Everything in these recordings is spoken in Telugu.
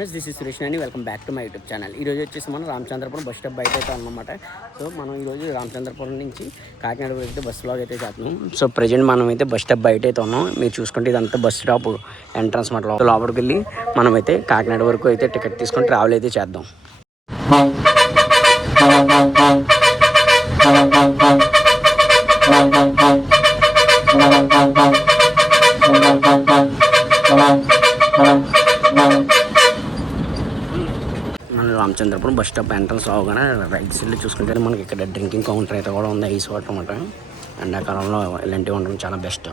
దిస్ ఇస్ సురేష్ అని welcome back to my YouTube channel. ఈరోజు వచ్చేసి మనం రామచంద్రపురం బస్ స్టాప్ బయట అయితే అన్నమాట. సో మనం ఈరోజు రామచంద్రపురం నుంచి కాకినాడ అయితే బస్ బ్లాగ్ అయితే చేస్తున్నాం. సో ప్రజెంట్ మనం అయితే బస్ స్టాప్ బయట అయితే ఉన్నాం. మీరు చూసుకుంటే ఇదంతా బస్ స్టాప్ ఎంట్రన్స్ మాట. లోపలికి వెళ్ళి మనం అయితే కాకినాడ వరకు అయితే టికెట్ తీసుకొని ట్రావెల్ అయితే చేద్దాం. మన రామచంద్రపురం బస్ స్టాప్ ఎంట్రన్స్ అవగానే రైట్ సైడ్లో చూసుకుంటే మనకి ఇక్కడ డ్రింకింగ్ కౌంటర్ అయితే కూడా ఉంది. ఐస్ వాటర్ అన్నమాట. ఎండాకాలంలో ఇలాంటివి ఉండడం చాలా బెస్ట్.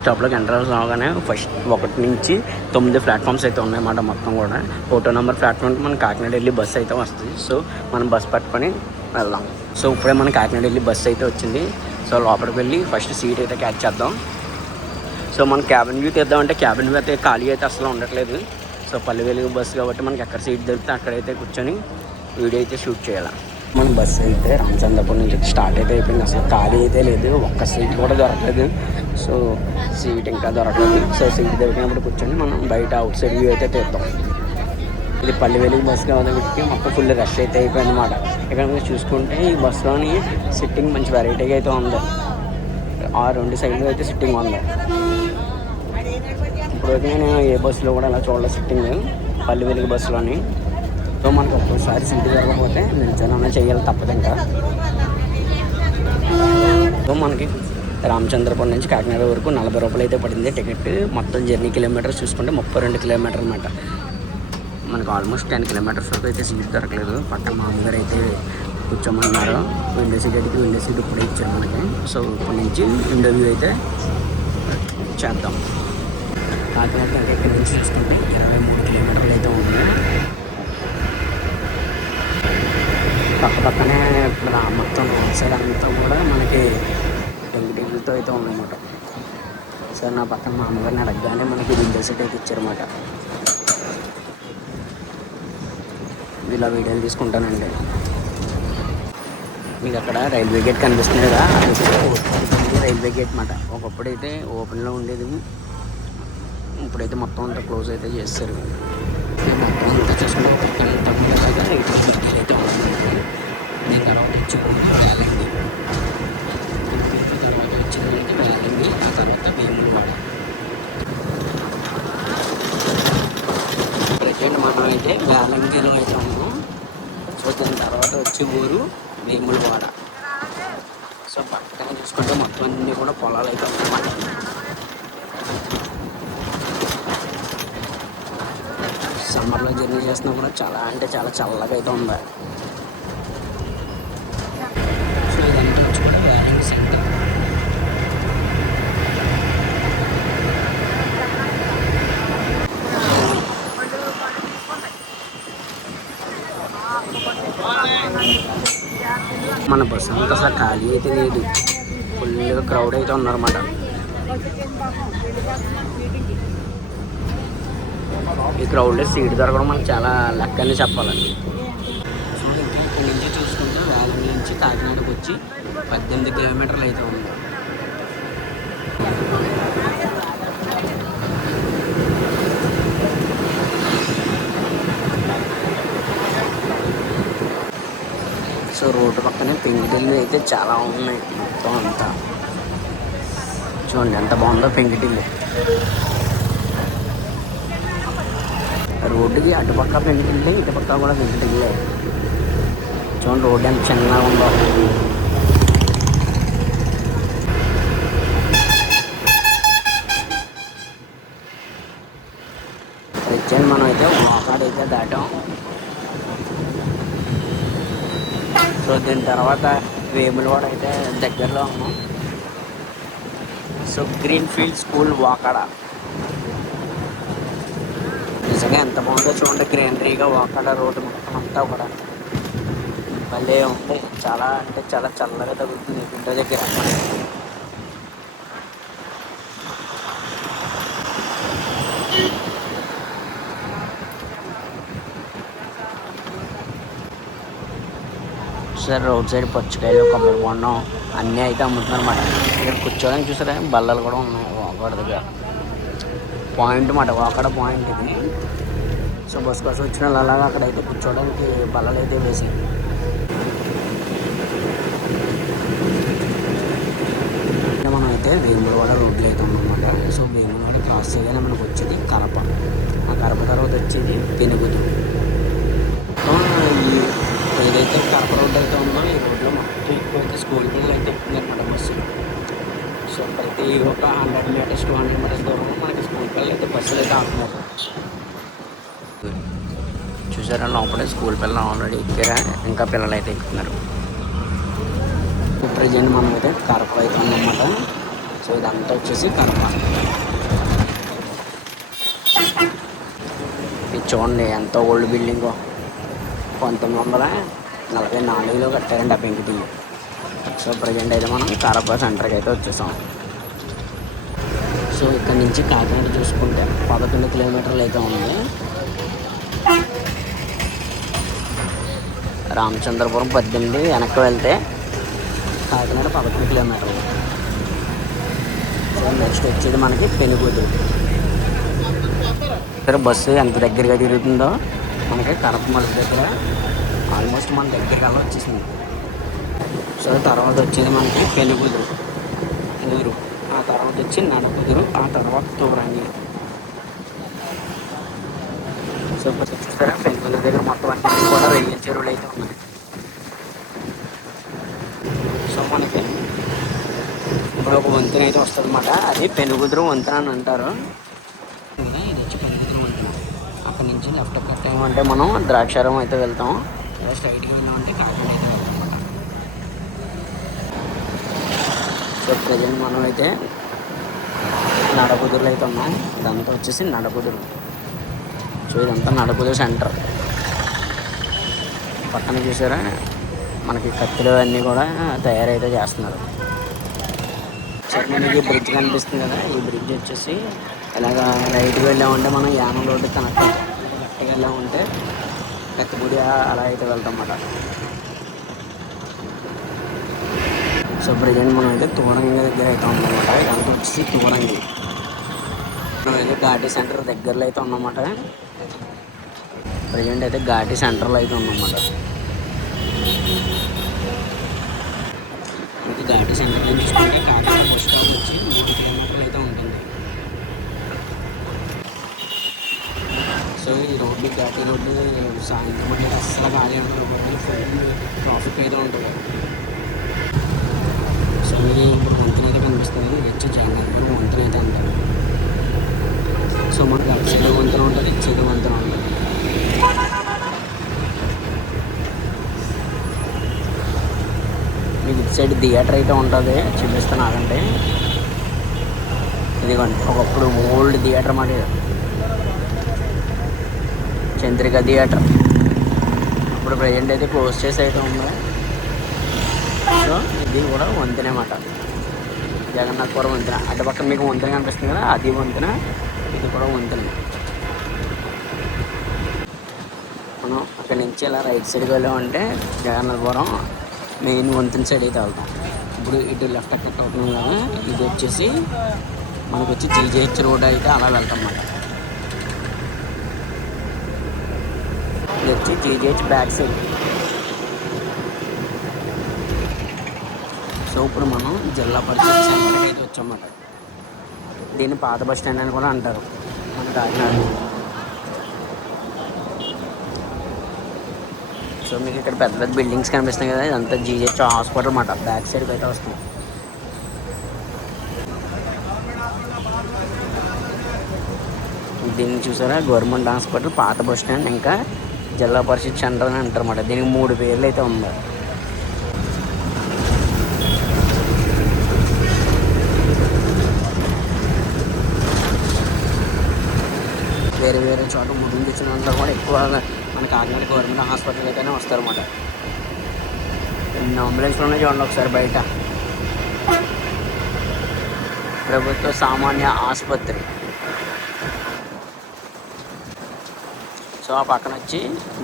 స్టాప్లోకి ఎంట్రన్స్ అవగానే ఫస్ట్ 1 నుంచి 9 ప్లాట్ఫామ్స్ అయితే ఉన్నాయన్నమాట. మొత్తం కూడా ఫోటో నెంబర్ ప్లాట్ఫామ్కి మనం కాకినాడ వెళ్ళి బస్సు అయితే వస్తుంది. సో మనం బస్ పట్టుకొని వెళ్దాం. సో ఇప్పుడే మనం కాకినాడ వెళ్ళి బస్సు అయితే వచ్చింది. సో లోపలికి వెళ్ళి ఫస్ట్ సీట్ అయితే క్యాచ్ చేద్దాం. సో మనం క్యాబిన్ వ్యూ తీద్దామంటే క్యాబిన్ వ్యూ అయితే ఖాళీ అయితే అసలు ఉండట్లేదు. సో పల్లె వెలుగు బస్సు కాబట్టి మనకి ఎక్కడ సీట్ దొరికితే అక్కడైతే కూర్చొని వీడియో అయితే షూట్ చేయాలి. మన బస్సు అయితే రామచంద్రపురం నుంచి స్టార్ట్ అయితే అయిపోయింది. అసలు ఖాళీ అయితే లేదు, ఒక్క సీట్ కూడా దొరకలేదు. సో సీట్ ఇంకా దొరకలేదు. సో సీట్ దొరికినప్పుడు కూర్చొని మనం బయట అవుట్ సైడ్ వ్యూ అయితే తీద్దాం. ఇది పల్లె వెలుగు బస్సు కాబట్టి మొత్తం ఫుల్ రష్ అయితే అయిపోయింది అన్నమాట. ఇక్కడ మీరు చూసుకుంటే ఈ బస్సులోని సిట్టింగ్ మంచి వెరైటీగా అయితే ఉంది. ఆ 2 సైడ్లో అయితే సిట్టింగ్ ఉంది. ఇప్పుడైతే నేను ఏ బస్సులో కూడా అలా చూడలేదు సిట్టింగ్ పల్లె వెలుగు బస్సులోని. సో మనకు ఒక్కోసారి సీటు జరగకపోతే నిల్చోనన్నా చేయాలి, తప్పదు ఇంకా. సో మనకి రామచంద్రపురం నుంచి కాకినాడ వరకు 40 రూపాయలు అయితే పడింది టికెట్. మొత్తం జర్నీ కిలోమీటర్స్ చూసుకుంటే 32 కిలోమీటర్ అనమాట. మనకు ఆల్మోస్ట్ 10 కిలోమీటర్స్ వరకు అయితే సీట్ దొరకలేదు. పక్కన మామూలుగా అయితే కూర్చోమన్నారు. విండో సీట్ అయితే విండో సీట్ ఇప్పుడే ఇచ్చారు మనకి. సో ఇప్పటి నుంచి విండో వ్యూ అయితే చేద్దాం. కాకినాడ కంటే ఇక్కడ నుంచి చూసుకుంటే 23 కిలోమీటర్లు అయితే ఉంది. పక్కనే ఇప్పుడు మొత్తం రోడ్ సైడ్ అంతా కూడా మనకి టెంకుతో అయితే ఉందన్నమాట. సో నా పక్కన మా అమ్మగారిని అడగగానే మనకి విండో సీట్ అయితే ఇచ్చారన్నమాట. ఇలా వీడియోలు తీసుకుంటానండి. మీకు అక్కడ రైల్వే గేట్ కనిపిస్తుంది కదా, రైల్వే గేట్ అన్నమాట. ఒకప్పుడైతే ఓపెన్లో ఉండేది, ఇప్పుడైతే మొత్తం అంతా క్లోజ్ అయితే చేస్తారు. మొత్తం అంతా చూసుకుంటే అయితే ఉంటుంది. దీని తర్వాత వచ్చి వేలంగి, తర్వాత వచ్చింది వేలంగి, ఆ తర్వాత వేములవాడ. ప్రజెంట్ మనం అయితే వేలంగిలో అయితే ఉన్నాం. సో దీని తర్వాత వచ్చే ఊరు వేములవాడ. సో పక్కన చూసుకుంటే మొత్తం అన్నీ కూడా పొలాలు అయితే ఉన్నాయన్నమాట. సమ్మర్లో జర్నీ చేస్తున్నా కూడా చాలా అంటే చాలా చల్లగా అయితే ఉంది. సో ఇదంతా వచ్చి కూడా వేలంగి సెంటర్. మన బస్సు అంతా అసలు ఖాళీ అయితే లేదు, ఫుల్గా క్రౌడ్ అయితే ఉన్నారన్నమాట. ఈ క్రౌడ్లో సీట్ దొరకడం మనకు చాలా లక్ అని చెప్పాలండి. సో ఇక్కడి నుంచి చూసుకుంటే వేలంగి నుంచి కాకినాడకు వచ్చి 18 కిలోమీటర్లు అయితే ఉంది. సో రోడ్డు పక్కనే పెంకుటిల్లు అయితే చాలా ఉన్నాయి. మొత్తం అంతా చూడండి ఎంత బాగుందో పెంకుటిల్లు. రోడ్డుకి అటుపక్క పెంకుటిల్లే, ఇటుపక్క కూడా పెంకుటిల్లే. చూడండి రోడ్డు ఎంత చిన్నగా ఉందో. వచ్చాను మనం అయితే వాకాడైతే దాటాం. సో దీని తర్వాత వేములవాడ అయితే దగ్గరలో ఉన్నాం. So green field school Vakada నిజంగా ఎంత బాగుందో చూడండి. గ్రీనరీగా వాకాడ రోడ్డు మొత్తం అంతా కూడా భలే ఉంది. చాలా అంటే చాలా చల్లగా తగులుతుంది విండో దగ్గర. సార్ రోడ్ సైడ్ పచ్చికాయలు, కొబ్బరి బొండం అన్నీ అయితే అమ్ముతున్నారు అన్నమాట. ఇక్కడ కూర్చోడానికి చూసారా బల్లలు కూడా ఉన్నాయి వాకాడ దగ్గర. పాయింట్ అన్నమాట, వాకాడ పాయింట్ ఇది. సో బస్ కోసం వచ్చిన వాళ్ళు అలాగా అక్కడైతే కూర్చోవడానికి బల్లలు అయితే వేసి మనం అయితే వేములవాడ రోడ్లు అయితే ఉందన్నమాట. సో వేములవాడ క్రాస్ చేయగానే మనకు వచ్చేది కడప. ఆ కడప తర్వాత వచ్చేది పెనుగుతురు. ఈ ఏదైతే కడప రోడ్డు అయితే ఉందో ఈ రోడ్లో మొత్తం ఎక్కువ అయితే స్కూల్ పిల్లలు అయితే ఎక్కుతున్నారన్నమాట బస్సులు. సో ప్రతి ఒక 100 మీటర్స్ 200 మీటర్స్ దూరంలో మనకి స్కూల్ పిల్లలు అయితే బస్సులు అయితే ఆపుతున్నారు. చూసారా లోపలే స్కూల్ పిల్లలు ఆల్రెడీ ఎక్కారా, ఇంకా పిల్లలు అయితే ఎక్కుతున్నారు. ప్రజెంట్ మనం అయితే కడప అయితే ఉందన్నమాట. సో ఇదంతా వచ్చేసి కడప. ఇది చూడండి ఎంత ఓల్డ్ బిల్డింగ్, 1944లో కట్టారండి ఆ పెంకుటిల్లు. సో ప్రజెంట్ అయితే మనం కడప సెంటర్కి అయితే వచ్చేసాం. సో ఇక్కడ నుంచి కాకినాడ చూసుకుంటే 11 కిలోమీటర్లు అయితే ఉంది. రామచంద్రపురం 18, వెనక్కి వెళ్తే కాకినాడ 11 కిలోమీటర్లు. సో నెక్స్ట్ వచ్చేది మనకి పెనుగుతురు. ఇక్కడ బస్సు ఎంత దగ్గరగా తిరుగుతుందో మనకి కడప మలుపు దగ్గర ఆల్మోస్ట్ మన దగ్గరగా వచ్చేసింది. సో తర్వాత వచ్చేది మనకి పెనుగుతురు ఊరు, ఆ తర్వాత వచ్చి నడకుదురు, ఆ తర్వాత తూరంగి. సో చూస్తారా పెనుగుతురు దగ్గర మొత్తం అన్ని కూడా రొయ్యల చెరువులు అయితే ఉన్నాయి. సో మనకి ఇప్పుడు ఒక వంతెన అయితే వస్తుంది అన్నమాట. అది పెనుగుతురు వంతెన అని అంటారు. ఇది వచ్చి పెనుగుతురు వంతెన. అక్కడ నుంచి లెఫ్ట్ కట్ అయ్యామంటే మనం ద్రాక్షారం అయితే వెళ్తాం. ఇలా స్ట్రైట్గా వెళ్ళామంటే కాకినాడ అయితే వెళ్తాం అన్నమాట. సో ప్రజెంట్ మనం అయితే నడకుదురులో అయితే ఉన్నాం. ఇదంతా వచ్చేసి నడకుదురు. సో ఇదంతా నడకుదురు సెంటర్. పక్కన చూసారా మనకి కత్తులు అన్నీ కూడా తయారైతే చేస్తున్నారు. సరే మనకి బ్రిడ్జ్ కనిపిస్తుంది కదా, ఈ బ్రిడ్జ్ వచ్చేసి ఇలాగ రైట్కి వెళ్ళామంటే మనం యానం రోడ్డు కనెక్ట్ అవుతాం. లెఫ్ట్కి వెళ్ళామంటే కత్తిపూడి అలా అయితే వెళ్తాం అన్నమాట. సో ప్రజెంట్ మనం అయితే తూరంగి దగ్గర అయితే ఉన్నామన్నమాట. ఇదంతా వచ్చేసి తూరంగి. మనం అయితే ఘాటీ సెంటర్ దగ్గరలో అయితే ఉన్నామన్నమాట. ప్రజెంట్ అయితే ఘాటీ సెంటర్లో అయితే ఉన్నామన్నమాట. మీకు ఘాటీ సెంటర్లో చూసుకుంటే కాకినాడ బస్ స్టాప్ వచ్చి 3 కిలోమీటర్లు అయితే ఉంటుంది. సో ఈ రోడ్డు ఘాటీ రోడ్డు సాయంత్రం పూట అస్సలు ఖాళీ ఉంటుంది. రోడ్డు ఫుల్ ట్రాఫిక్ అయితే ఉంటుంది. సో మీరు ఇప్పుడు వంతెన అయితే కనిపిస్తుంది, ఇది వచ్చి జగన్నాథపురం వంతెన అయితే ఉంటుంది. సో మనకు అటు సైడ్ వంతెన ఉంటుంది, ఇటు సైడ్ వంతెన ఉంటుంది. మీకు ఇటు సైడ్ థియేటర్ అయితే ఉంటుంది, చూపిస్తాను ఆగండి. ఇదిగోండి ఒకప్పుడు ఓల్డ్ థియేటర్ మాట, చంద్రిక థియేటర్. ఇప్పుడు ప్రజెంట్ అయితే క్లోజ్ చేసి అయితే ఉంది. సో ఇది కూడా వంతెన అన్నమాట, జగన్నాథపురం వంతెన. అటు పక్కన మీకు వంతెన కనిపిస్తుంది కదా, అది వంతెన, ఇది కూడా వంతెన. మనం అక్కడి నుంచి ఇలా రైట్ సైడ్కి వెళ్ళామంటే జగన్నాథపురం మెయిన్ వంతెన సైడ్ అయితే వెళ్తాం. ఇప్పుడు ఇటు లెఫ్ట్ కట్ అవుతున్నాం కదా, ఇది వచ్చేసి మనకు వచ్చి జీజేహెచ్ రోడ్ అయితే అలా వెళ్తాం అన్నమాట. ఇది వచ్చి జీజేహెచ్ బ్యాక్ సైడ్. సో ఇప్పుడు మనం జిల్లా పరిషత్ సెంటర్కి అయితే వచ్చామన్నమాట. దీన్ని పాత బస్ స్టాండ్ అని కూడా అంటారు మన కాకినాడ. సో మీకు ఇక్కడ పెద్ద పెద్ద బిల్డింగ్స్ కనిపిస్తున్నాయి కదా, ఇదంతా జీహెచ్ హాస్పిటల్ అన్నమాట. బ్యాక్ సైడ్కి అయితే వస్తుంది. దీన్ని చూసారా, గవర్నమెంట్ హాస్పిటల్, పాత బస్ స్టాండ్, ఇంకా జిల్లా పరిషత్ సెంటర్ అని అంటారు అన్నమాట. దీనికి 3 పేర్లు అయితే ఉన్నాయి. వేరే వేరే చోట ముద్దులు తెచ్చిన దాంట్లో కూడా ఎక్కువ మన కాకినాడ గవర్నమెంట్ హాస్పిటల్ అయితేనే వస్తారన్నమాట. అంబులెన్స్లోనే చూడండి ఒకసారి బయట, ప్రభుత్వ సామాన్య ఆసుపత్రి. సో ఆ పక్కన వచ్చి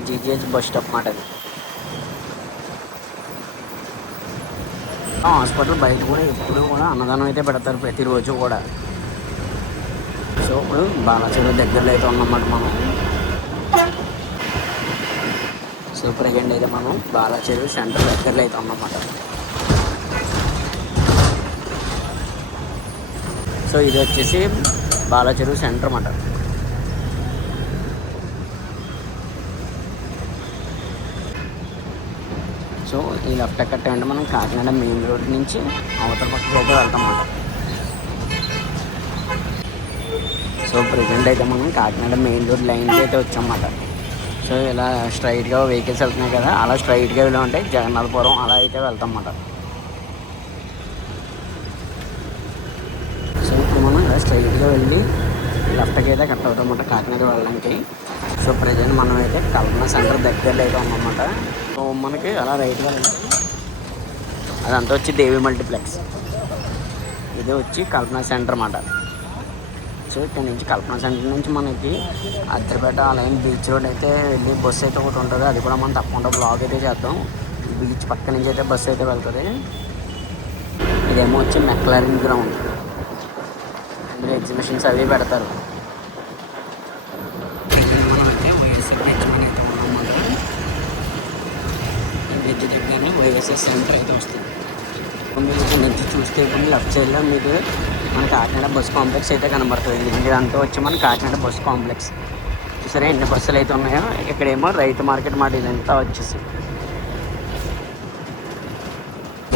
జీజీహెచ్ బస్ స్టాప్ మాట. అది హాస్పిటల్ బయట కూడా ఎప్పుడు కూడా అన్నదానం అయితే పెడతారు ప్రతిరోజు కూడా. సో ఇప్పుడు బాలాచెరువు దగ్గరలో అయితే ఉన్నమాట మనం. సో ప్రజెంట్ అయితే మనం బాలాచెరువు సెంటర్ దగ్గరలో అయితే ఉన్నమాట. సో ఇది వచ్చేసి బాలాచెరువు సెంటర్ అన్నమాట. సో ఈ లెఫ్ట్ కట్ అంటే మనం కాకినాడ మెయిన్ రోడ్ నుంచి అవతల పక్కకి అయితే వెళ్తాం అన్నమాట. సో ప్రజెంట్ అయితే మనం కాకినాడ మెయిన్ రోడ్ లైన్కి అయితే వచ్చామన్నమాట. సో ఇలా స్ట్రైట్గా వెహికల్స్ వెళ్తున్నాయి కదా, అలా స్ట్రైట్గా వెళ్ళి ఉంటే జగన్నాథపురం అలా అయితే వెళ్తాం అన్నమాట. సో ఇప్పుడు మనం ఇలా స్ట్రైట్గా వెళ్ళి లెఫ్ట్కి అయితే కట్ అవుతాం అన్నమాట కాకినాడ వెళ్ళడానికి. సో ప్రజెంట్ మనం అయితే కల్పన సెంటర్ దగ్గరలో అయితే ఉన్నామన్నమాట. సో మనకి అలా రైట్గా వెళ్ళి అదంతా వచ్చి దేవి మల్టీప్లెక్స్, ఇదే వచ్చి కల్పన సెంటర్ అన్నమాట. సో ఇక్కడ నుంచి కల్పన సెంటర్ నుంచి మనకి అద్దరిపేట లైన్ బీచ్ రోడ్ అయితే వెళ్ళి బస్సు అయితే ఒకటి ఉంటుంది, అది కూడా మనం తప్పకుండా బ్లాగ్ అయితే చేద్దాం. బీచ్ పక్క నుంచి అయితే బస్సు అయితే వెళ్తుంది. ఇదేమో వచ్చి మెక్లారిన్ గ్రౌండ్, ఇందులో ఎగ్జిబిషన్స్ అవి పెడతారు. మనం అయితే వైఎస్ఆర్ బ్రిడ్జ్ మన అయితే ఉన్నామన్నమాట. ఈ బ్రిడ్జ్ దగ్గరనే వైఎస్ఆర్ సెంటర్ అయితే వస్తుంది. మీరు ఇక్కడ నుంచి చూస్తే ఇప్పుడు లెఫ్ట్ సైడ్లో మీకు మన కాకినాడ బస్ కాంప్లెక్స్ అయితే కనబడుతుంది. ఎందుకంటే ఇదంతా వచ్చి మన కాకినాడ బస్ కాంప్లెక్స్. సరే ఎన్ని బస్సులు అయితే ఉన్నాయో, ఇక్కడేమో రైతు మార్కెట్ మాట ఇదంతా వచ్చేసి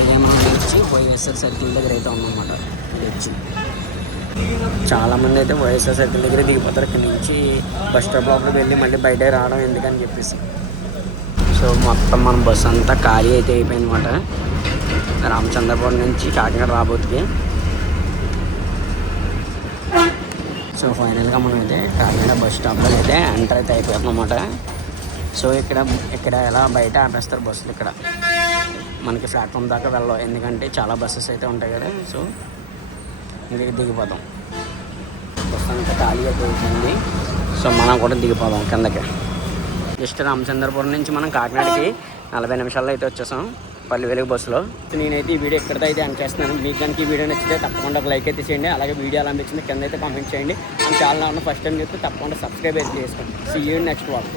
ఇదేమో వచ్చి వైఎస్ఆర్ సర్కిల్ దగ్గర అయితే ఉందన్నమాట. ఇది వచ్చి చాలామంది అయితే వైఎస్ఆర్ సర్కిల్ దగ్గర దిగిపోతారు. ఇక్కడ నుంచి బస్ స్టాప్ లోపలికి వెళ్ళి మళ్ళీ బయట రావడం ఎందుకని చెప్పేసి. సో మొత్తం మన బస్సు అంతా ఖాళీ అయితే అయిపోయింది అనమాట. రామచంద్రపురం నుంచి కాకినాడ రాబోతుంది. సో ఫైనల్గా మనం అయితే కాకినాడ బస్ స్టాప్లో అయితే ఎంటర్ అయితే అయిపోతున్నాం అన్నమాట. సో ఇక్కడ ఎలా బయట ఆపేస్తారు బస్సులు, ఇక్కడ మనకి ప్లాట్ఫామ్ దాకా వెళ్ళాం, ఎందుకంటే చాలా బస్సెస్ అయితే ఉంటాయి కదా. సో ఇంటికి దిగిపోతాం. బస్సు అంతా ఖాళీ అయితే అయిపోయింది. సో మనం కూడా దిగిపోదాం కిందకి. జస్ట్ రామచంద్రపురం నుంచి మనం కాకినాడకి 40 నిమిషాల్లో అయితే వచ్చేసాం పల్లి వెలుగు బస్సులో. నేనైతే ఈ వీడియో ఎక్కడితో అయితే ఎండ్ చేస్తున్నాను. మీకు కనుక ఈ వీడియో నచ్చితే తప్పకుండా ఒక లైక్ అయితే చేయండి. అలాగే వీడియో ఎలా అనిపించింది కింద అయితే కామెంట్ చేయండి. మన ఛానల్ ఉన్న ఫస్ట్ టైం చెప్తే తప్పకుండా సబ్స్క్రైబ్ అయితే చేసుకోండి. See you next wall.